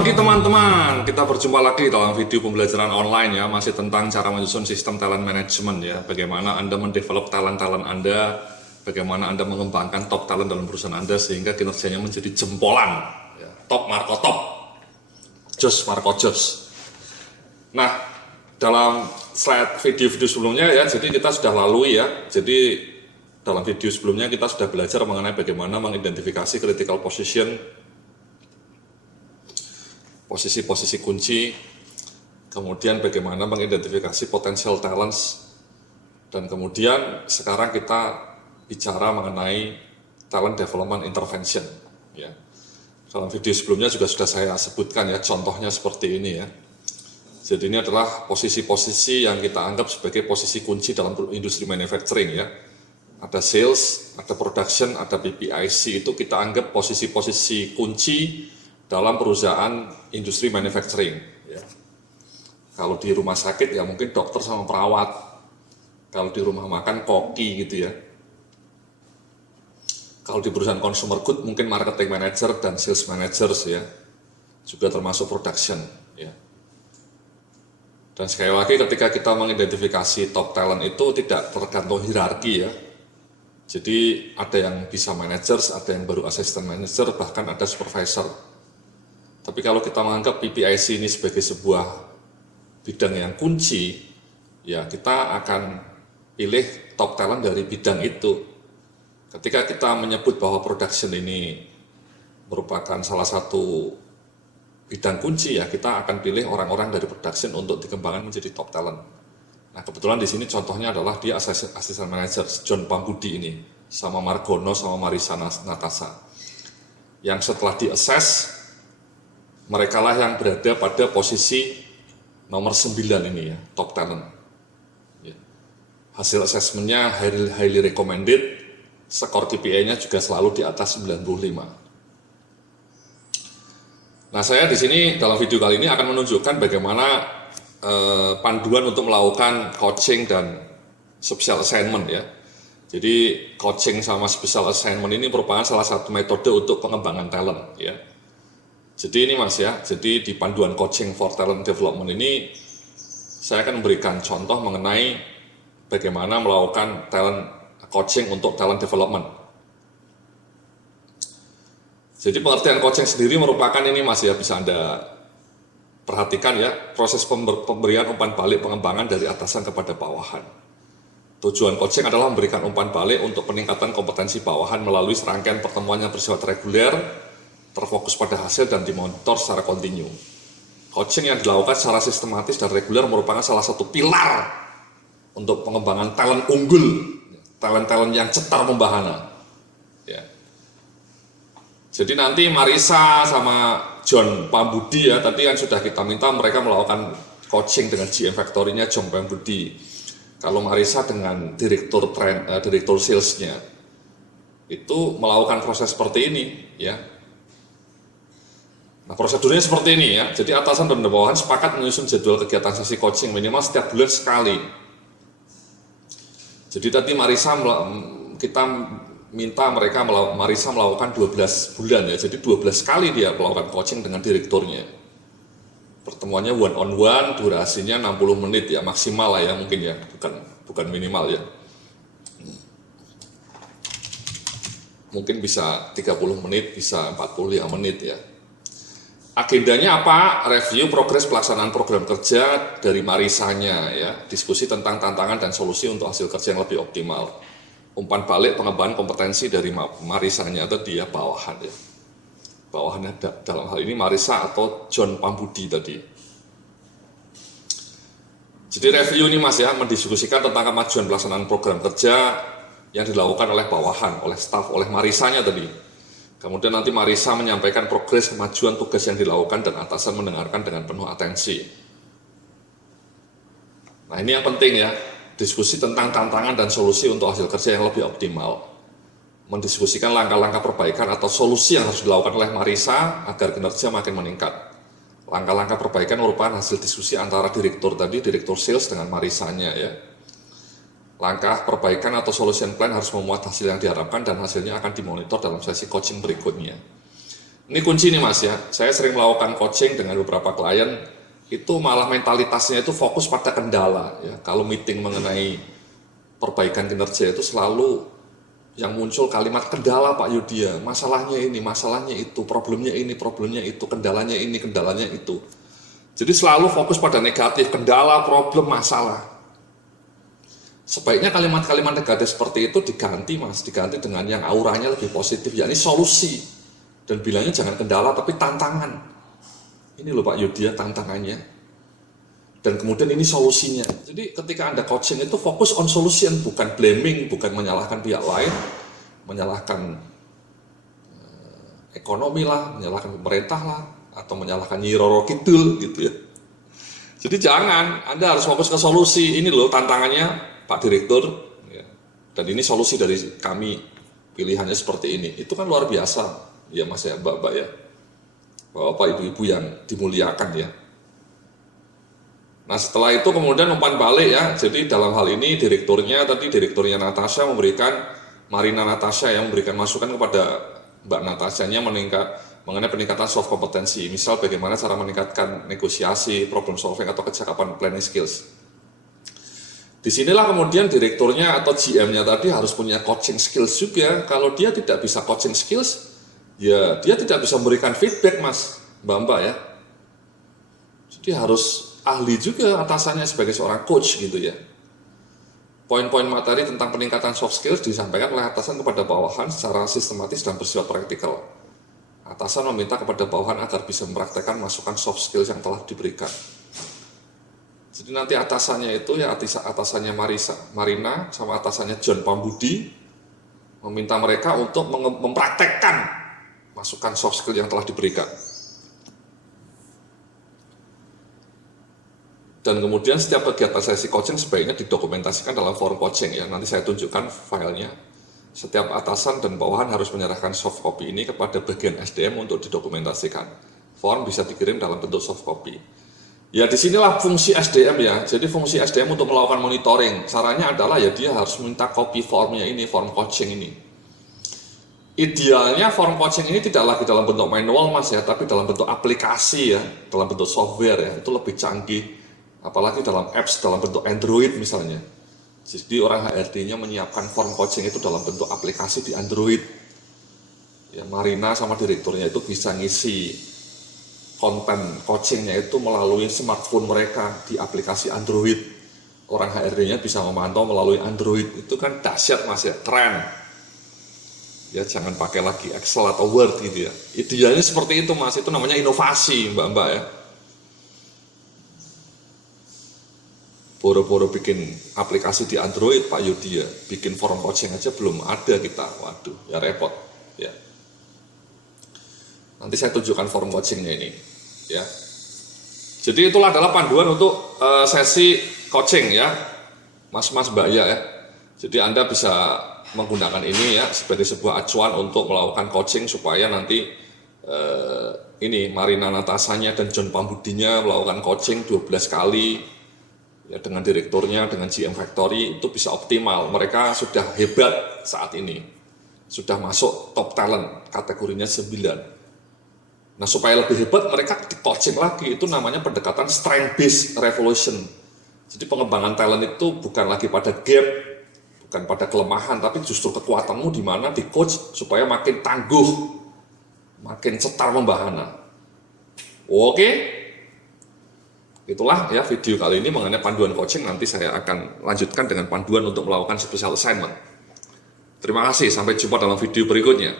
pagi teman-teman, kita berjumpa lagi dalam video pembelajaran online ya, masih tentang cara menyusun sistem talent management ya, bagaimana Anda mendevelop talent-talent Anda, bagaimana Anda mengembangkan top talent dalam perusahaan Anda sehingga kinerjanya menjadi jempolan, ya, top Marco top, Jos Marco Jos. Nah, dalam slide video-video sebelumnya ya, jadi kita sudah lalui ya, jadi dalam video sebelumnya kita sudah belajar mengenai bagaimana mengidentifikasi critical position, posisi-posisi kunci, kemudian bagaimana mengidentifikasi potential talents, dan kemudian sekarang kita bicara mengenai talent development intervention. Ya. Dalam video sebelumnya juga sudah saya sebutkan ya, contohnya seperti ini ya. Jadi ini adalah posisi-posisi yang kita anggap sebagai posisi kunci dalam industri manufacturing ya. Ada sales, ada production, ada PPIC, itu kita anggap posisi-posisi kunci dalam perusahaan industri manufacturing. Ya. Kalau di rumah sakit ya mungkin dokter sama perawat, kalau di rumah makan koki gitu ya. Kalau di perusahaan consumer good mungkin marketing manager dan sales managers ya, juga termasuk production. Ya. Dan sekali lagi ketika kita mengidentifikasi top talent itu tidak tergantung hierarki ya. Jadi ada yang bisa managers, ada yang baru assistant manager, bahkan ada supervisor. Tapi kalau kita menganggap PPIC ini sebagai sebuah bidang yang kunci, ya kita akan pilih top talent dari bidang itu. Ketika kita menyebut bahwa production ini merupakan salah satu bidang kunci, ya kita akan pilih orang-orang dari production untuk dikembangkan menjadi top talent. Nah kebetulan di sini contohnya adalah dia assistant manager John Pambudi ini, sama Margono sama Marisa Natasa. Yang setelah di-assess, mereka lah yang berada pada posisi nomor 9 ini ya, top talent. Ya. Hasil asesmennya highly recommended, skor KPI-nya juga selalu di atas 95. Nah saya di sini dalam video kali ini akan menunjukkan bagaimana panduan untuk melakukan coaching dan special assignment ya. Jadi coaching sama special assignment ini merupakan salah satu metode untuk pengembangan talent ya. Jadi ini mas ya, jadi di panduan coaching for talent development ini saya akan memberikan contoh mengenai bagaimana melakukan talent coaching untuk talent development. Jadi pengertian coaching sendiri merupakan ini mas ya, bisa Anda perhatikan ya, proses pemberian umpan balik pengembangan dari atasan kepada bawahan. Tujuan coaching adalah memberikan umpan balik untuk peningkatan kompetensi bawahan melalui serangkaian pertemuan yang bersifat reguler, terfokus pada hasil dan dimonitor secara kontinu. Coaching yang dilakukan secara sistematis dan reguler merupakan salah satu pilar untuk pengembangan talent unggul, talent-talent yang cetar membahana. Ya. Jadi nanti Marisa sama John Pambudi ya, tadi yang sudah kita minta mereka melakukan coaching dengan GM Factory-nya John Pambudi. Kalau Marisa dengan direktur salesnya itu melakukan proses seperti ini ya. Nah, prosedurnya seperti ini ya, jadi atasan dan bawahan sepakat menyusun jadwal kegiatan sesi coaching minimal setiap bulan sekali. Jadi tadi kita minta Marisa melakukan 12 bulan ya, jadi 12 kali dia melakukan coaching dengan direkturnya. Pertemuannya one on one, durasinya 60 menit ya, maksimal lah ya mungkin ya, bukan minimal ya. Mungkin bisa 30 menit, bisa 45 menit ya. Agendanya apa? Review progres pelaksanaan program kerja dari Marisanya ya, diskusi tentang tantangan dan solusi untuk hasil kerja yang lebih optimal. Umpan balik pengembangan kompetensi dari Marisanya atau dia bawahan ya. Bawahannya dalam hal ini Marisa atau John Pambudi tadi. Jadi review ini mas ya, mendiskusikan tentang kemajuan pelaksanaan program kerja yang dilakukan oleh bawahan, oleh staf, oleh Marisanya tadi. Kemudian nanti Marisa menyampaikan progres kemajuan tugas yang dilakukan dan atasan mendengarkan dengan penuh atensi. Nah ini yang penting ya, diskusi tentang tantangan dan solusi untuk hasil kerja yang lebih optimal. Mendiskusikan langkah-langkah perbaikan atau solusi yang harus dilakukan oleh Marisa agar kinerja makin meningkat. Langkah-langkah perbaikan merupakan hasil diskusi antara direktur sales dengan Marisanya ya. Langkah perbaikan atau solution plan harus memuat hasil yang diharapkan dan hasilnya akan dimonitor dalam sesi coaching berikutnya. Ini kunci nih Mas ya, saya sering melakukan coaching dengan beberapa klien, itu malah mentalitasnya itu fokus pada kendala ya. Kalau meeting mengenai perbaikan kinerja itu selalu yang muncul kalimat kendala Pak Yudia, masalahnya ini, masalahnya itu, problemnya ini, problemnya itu, kendalanya ini, kendalanya itu. Jadi selalu fokus pada negatif, kendala, problem, masalah. Sebaiknya kalimat-kalimat negatif seperti itu diganti Mas, diganti dengan yang auranya lebih positif, yakni solusi. Dan bilangnya jangan kendala tapi tantangan. Ini loh Pak Yudia tantangannya. Dan kemudian ini solusinya. Jadi ketika Anda coaching itu fokus on solution, bukan blaming, bukan menyalahkan pihak lain, menyalahkan ekonomi lah, menyalahkan pemerintah lah, atau menyalahkan Nyi Roro Kidul gitu ya. Jadi jangan, Anda harus fokus ke solusi. Ini loh tantangannya Pak Direktur, ya. Dan ini solusi dari kami, pilihannya seperti ini. Itu kan luar biasa, ya Mas ya, Mbak-mbak ya, Bapak Ibu-ibu yang dimuliakan ya. Nah setelah itu kemudian umpan balik ya, jadi dalam hal ini direkturnya Natasha memberikan, Marina Natasha yang memberikan masukan kepada Mbak Natashanya mengenai peningkatan soft kompetensi, misal bagaimana cara meningkatkan negosiasi, problem solving atau kecakapan planning skills. Disinilah kemudian direkturnya atau GM-nya tadi harus punya coaching skills juga. Kalau dia tidak bisa coaching skills, ya dia tidak bisa memberikan feedback Mas, Mbak ya. Jadi harus ahli juga atasannya sebagai seorang coach gitu ya. Poin-poin materi tentang peningkatan soft skills disampaikan oleh atasan kepada bawahan secara sistematis dan bersifat praktikal. Atasan meminta kepada bawahan agar bisa mempraktekkan masukan soft skills yang telah diberikan. Jadi nanti atasannya itu ya atasannya Marina sama atasannya John Pambudi meminta mereka untuk mempraktekkan masukan soft skill yang telah diberikan. Dan kemudian setiap kegiatan sesi coaching sebaiknya didokumentasikan dalam forum coaching ya. Nanti saya tunjukkan filenya. Setiap atasan dan bawahan harus menyerahkan soft copy ini kepada bagian SDM untuk didokumentasikan. Form bisa dikirim dalam bentuk soft copy. Ya disinilah fungsi SDM ya. Jadi fungsi SDM untuk melakukan monitoring. Caranya adalah ya dia harus minta copy formnya ini, form coaching ini. Idealnya form coaching ini tidak lagi dalam bentuk manual Mas ya, tapi dalam bentuk aplikasi ya, dalam bentuk software ya, itu lebih canggih. Apalagi dalam apps, dalam bentuk Android misalnya. Jadi orang HRD-nya menyiapkan form coaching itu dalam bentuk aplikasi di Android. Ya, Marina sama direkturnya itu bisa ngisi konten coachingnya itu melalui smartphone mereka di aplikasi Android. Orang HRD-nya bisa memantau melalui Android. Itu kan dahsyat Mas ya, keren. Ya jangan pakai lagi Excel atau Word gitu ya. Idealnya seperti itu Mas, itu namanya inovasi Mbak-mbak ya. Boro-boro bikin aplikasi di Android Pak Yudi ya, bikin form coaching aja belum ada kita, waduh ya repot ya. Nanti saya tunjukkan form coachingnya ini ya. Jadi itulah adalah panduan untuk sesi coaching ya, Mas-mas Mbak ya. Jadi Anda bisa menggunakan ini ya sebagai sebuah acuan untuk melakukan coaching supaya nanti ini Marina Natashanya dan John Pambudinya melakukan coaching 12 kali. Ya, dengan direkturnya, dengan GM Factory itu bisa optimal. Mereka sudah hebat saat ini. Sudah masuk top talent, kategorinya 9. Nah, supaya lebih hebat mereka di coaching lagi. Itu namanya pendekatan strength based revolution. Jadi pengembangan talent itu bukan lagi pada gap, bukan pada kelemahan, tapi justru kekuatanmu di mana di coach supaya makin tangguh, makin cetar membahana. Oke. Itulah ya video kali ini mengenai panduan coaching. Nanti saya akan lanjutkan dengan panduan untuk melakukan special assignment. Terima kasih, sampai jumpa dalam video berikutnya.